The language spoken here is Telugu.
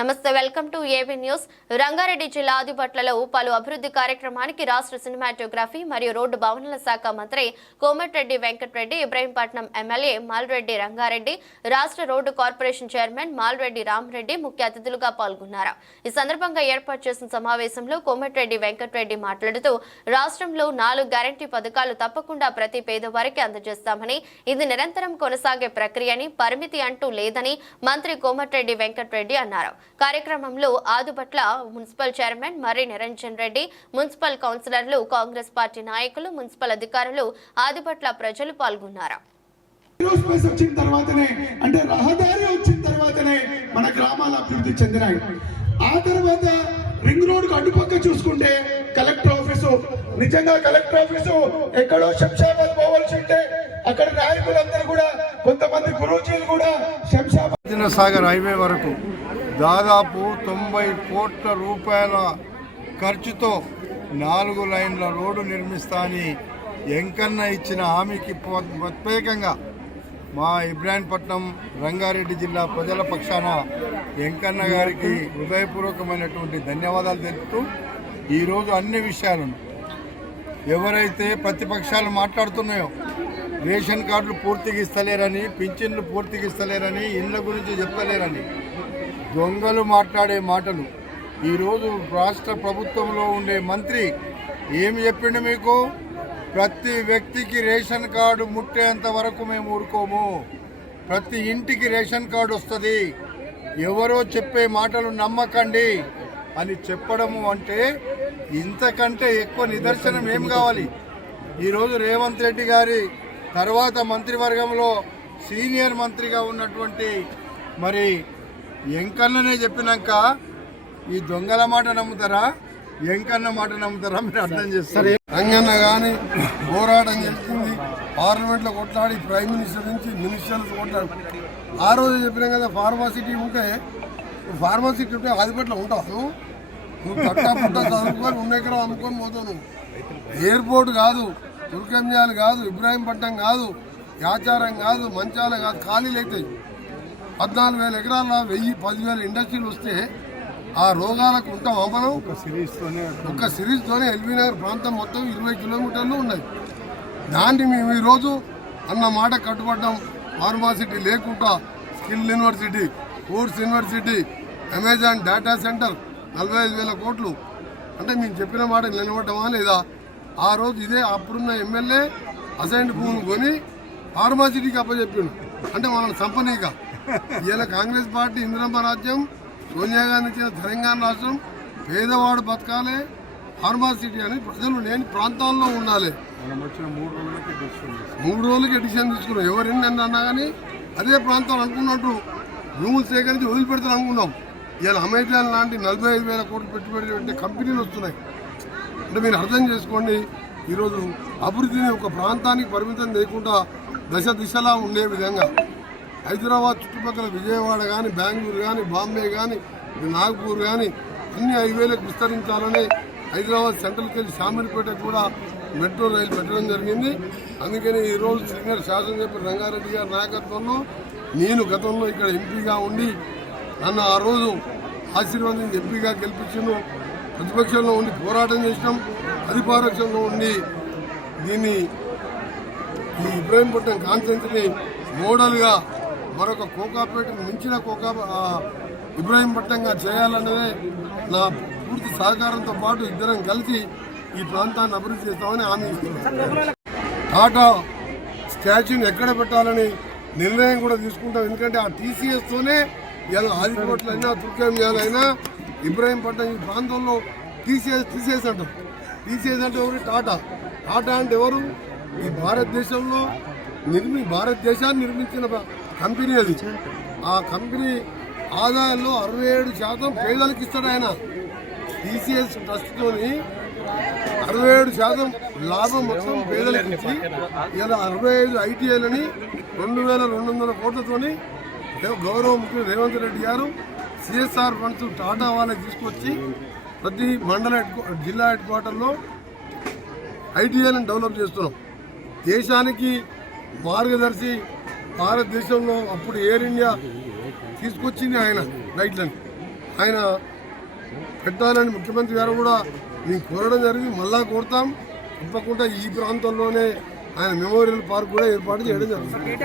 నమస్తే welcome to AB News. Rangareddy జిల్లా ఆదిపట్లలో పలు అభివృద్ధి కార్యక్రమానికి రాష్ట్ర సినిమాటోగ్రఫీ మరియు రోడ్డు భవనాల శాఖ మంత్రి కోమటిరెడ్డి వెంకటరెడ్డి ఇబ్రహీంపట్నం ఎమ్మెల్యే మాల్రెడ్డి రంగారెడ్డి రాష్ట్ర road corporation chairman Malreddy Ramreddy ముఖ్య అతిథులుగా పాల్గొన్నారు. ఈ సందర్భంగా ఏర్పాటు చేసిన సమావేశంలో కోమటిరెడ్డి వెంకటరెడ్డి మాట్లాడుతూ రాష్ట్రంలో నాలుగు గ్యారంటీ పథకాలు తప్పకుండా ప్రతి పేదవారికి అందజేస్తామని ఇది నిరంతరం కొనసాగే ప్రక్రియని పరిమితి అంటూ లేదని మంత్రి కోమటిరెడ్డి వెంకటరెడ్డి అన్నారు. కార్యక్రమంలో Adibatla municipal chairman Marri Niranjan Reddy municipal కౌన్సిలర్లు కాంగ్రెస్ పార్టీ నాయకులు మున్సిపల్ అధికారులు ఆదిపట్ల ప్రజలు పాల్గొన్నారు. జీరో స్పేస్ వచ్చిన తర్వాతనే అంటే రహదారి వచ్చిన తర్వాతనే మన గ్రామాలు అభివృద్ధి చెందినాయి. ఆ తర్వాత రింగ్ రోడ్కు చూసుకుంటే కలెక్టర్ ఆఫీసు నిజంగా కలెక్టర్ ఆఫీసు ఎక్కడో శంషాబాద్ పోవాల్సి ఉంటే అక్కడ నాయకులందరూ కూడా కొంతమంది గురూజీలు కూడా శంషాబాద్ సాగర్ హైవే వరకు దాదాపు తొంభై కోట్ల రూపాయల ఖర్చుతో నాలుగు లైన్ల రోడ్డు నిర్మిస్తానని ఎంకన్న ఇచ్చిన హామీకి ప్రత్యేకంగా మా ఇబ్రాహీంపట్నం రంగారెడ్డి జిల్లా ప్రజల పక్షాన ఎంకన్న గారికి హృదయపూర్వకమైనటువంటి ధన్యవాదాలు తెలుపుతూ ఈరోజు అన్ని విషయాలను ఎవరైతే ప్రతిపక్షాలు మాట్లాడుతున్నాయో రేషన్ కార్డులు పూర్తిగా ఇస్తలేరని పింఛన్లు పూర్తిగా ఇస్తలేరని ఇండ్ల గురించి చెప్తలేరని దొంగలు మాట్లాడే మాటలు. ఈరోజు రాష్ట్ర ప్రభుత్వంలో ఉండే మంత్రి ఏమి చెప్పిండు మీకు? ప్రతి వ్యక్తికి రేషన్ కార్డు ముట్టేంత వరకు మేము ఊరుకోము. ప్రతి ఇంటికి రేషన్ కార్డు వస్తుంది. ఎవరో చెప్పే మాటలు నమ్మకండి అని చెప్పడము అంటే ఇంతకంటే ఎక్కువ నిదర్శనం ఏం కావాలి? ఈరోజు రేవంత్ రెడ్డి గారి తర్వాత మంత్రివర్గంలో సీనియర్ మంత్రిగా ఉన్నటువంటి మరి ఎంకన్ననే చెప్పినాక ఈ దొంగల మాట నమ్ముతారా? ఎంకన్న మాట నమ్ముతారా మీరు అర్థం చేస్తారు రంగన్న కానీ పోరాటం చేస్తుంది పార్లమెంట్లో కొట్లాడి ప్రైమ్ మినిస్టర్ నుంచి మినిస్టర్స్ కొట్లాడు ఆ రోజు చెప్పినాం కదా ఫార్మాసిటీ ఉంటే ఫార్మాసిటీ ఉంటే ఆదిపట్లో ఉంటావు నువ్వు. నువ్వు కట్టా పుట్ట చదువుకొని ఉన్న ఎకరం అమ్ముకొని పోతావు నువ్వు. ఎయిర్పోర్ట్ కాదు. తుర్కంజాలు కాదు ఇబ్రాహీంపట్నం కాదు యాచారం కాదు మంచాల కాదు ఖాళీలు అవుతాయి పద్నాలుగు వేల ఎకరాల వెయ్యి పదివేల ఇండస్ట్రీలు వస్తే ఆ రోగాలకు ఉంటాం మనం సిరీస్తోనే ఒక్క సిరీస్తోనే ఎల్బీ నగర్ ప్రాంతం మొత్తం ఇరవై కిలోమీటర్లు ఉన్నాయి. దాన్ని మేము ఈరోజు అన్న మాట కట్టుబడ్డాం ఫార్మాసిటీ లేకుండా skill university course university Amazon data centre నలభై ఐదు వేల కోట్లు. అంటే మేము చెప్పిన మాట నిలబడ్డామా లేదా? ఆ రోజు ఇదే అప్పుడున్న ఎమ్మెల్యే అసైన్డ్ భూమిని కొని ఫార్మాసిటీకి అప్పచెప్పిండు. అంటే వాళ్ళని సంపనీక ఇలా కాంగ్రెస్ పార్టీ ఇందిరమ్మ రాజ్యం సోనియా గాంధీ ఇచ్చిన తెలంగాణ రాష్ట్రం పేదవాడు బతకాలి ఫార్మాసిటీ అని ప్రజలు లేని ప్రాంతాల్లో ఉండాలి. మూడు రోజులకి డిసిషన్ ఎడిషన్ తీసుకున్నాం ఎవరిని అన్నా కానీ అదే ప్రాంతం అనుకున్నట్టు భూములు సేకరించి వదిలిపెడతారు అనుకున్నాం ఇలా అమెజాన్ లాంటి నలభై ఐదు వేల కోట్లు పెట్టుబడి పెట్టే కంపెనీలు వస్తున్నాయి. అంటే మీరు అర్థం చేసుకోండి ఈరోజు అభివృద్ధిని ఒక ప్రాంతానికి పరిమితం లేకుండా దశ దిశలా ఉండే విధంగా హైదరాబాద్ చుట్టుపక్కల విజయవాడ కానీ బెంగళూరు కానీ బాంబే కానీ నాగ్పూర్ కానీ అన్ని హైవేలకు విస్తరించాలని హైదరాబాద్ సెంట్రల్కి వెళ్ళి శామీర్పేట కూడా మెట్రో రైలు పెట్టడం జరిగింది. అందుకని ఈరోజు సీనియర్ శాసనసభ్యులు రంగారెడ్డి గారి నాయకత్వంలో నేను గతంలో ఇక్కడ ఎంపీగా ఉండి నన్ను ఆ రోజు ఆశీర్వాదించి ఎంపీగా గెలిపించను ప్రతిపక్షంలో ఉండి పోరాటం చేసినాం అధికారపక్షంలో ఉండి దీన్ని ఈ ఇబ్రాహీంపట్నం కాన్సెన్స్ని మోడల్గా మరొక కోకాపేటను మించిన కోకా ఆ, ఇబ్రాహీంపట్నంగా చేయాలన్నదే నా పూర్తి సహకారంతో పాటు ఇద్దరం కలిసి ఈ ప్రాంతాన్ని అభివృద్ధి చేస్తామని హామీ టాటా స్టాచ్యూని ఎక్కడ పెట్టాలని నిర్ణయం కూడా తీసుకుంటాం. ఎందుకంటే ఆ టీసీఎస్తోనే ఇలా ఆదికోట్లైనా తుర్కేమియాలైనా ఇబ్రాహీంపట్నం ఈ ప్రాంతంలో తీసే టీసీఎస్ అంటారు టీసీఎస్ అంటే ఎవరు? టాటా. టాటా అంటే ఎవరు? ఈ భారతదేశంలో నిర్మి భారతదేశాన్ని నిర్మించిన కంపెనీ అది. ఆ కంపెనీ ఆదాయంలో అరవై ఏడు శాతం పేదలకు ఇస్తాడు ఆయన. టీసీఎస్ ట్రస్ట్తోని అరవై ఏడు శాతం లాభం మొత్తం పేదలకు ఇచ్చి ఇలా అరవై ఐదు ఐటీఐలని రెండు వేల రెండు వందల కోట్లతోని గౌరవ ముఖ్యమంత్రి రేవంత్ రెడ్డి గారు సిఎస్ఆర్ ఫండ్స్ టాటా వాళ్ళకి తీసుకొచ్చి ప్రతి మండల హెడ్ జిల్లా హెడ్ క్వార్టర్లో ఐటీఐలను డెవలప్ చేస్తున్నాం. దేశానికి మార్గదర్శి భారతదేశంలో అప్పుడు ఎయిర్ ఇండియా తీసుకొచ్చింది ఆయన ఫ్లైట్లను ఆయన పెట్టాలని ముఖ్యమంత్రి గారు కూడా మేము కోరడం జరిగింది. మళ్ళా కోరుతాం. తప్పకుండా ఈ ప్రాంతంలోనే ఆయన మెమోరియల్ పార్క్ కూడా ఏర్పాటు చేయడం జరుగుతుంది.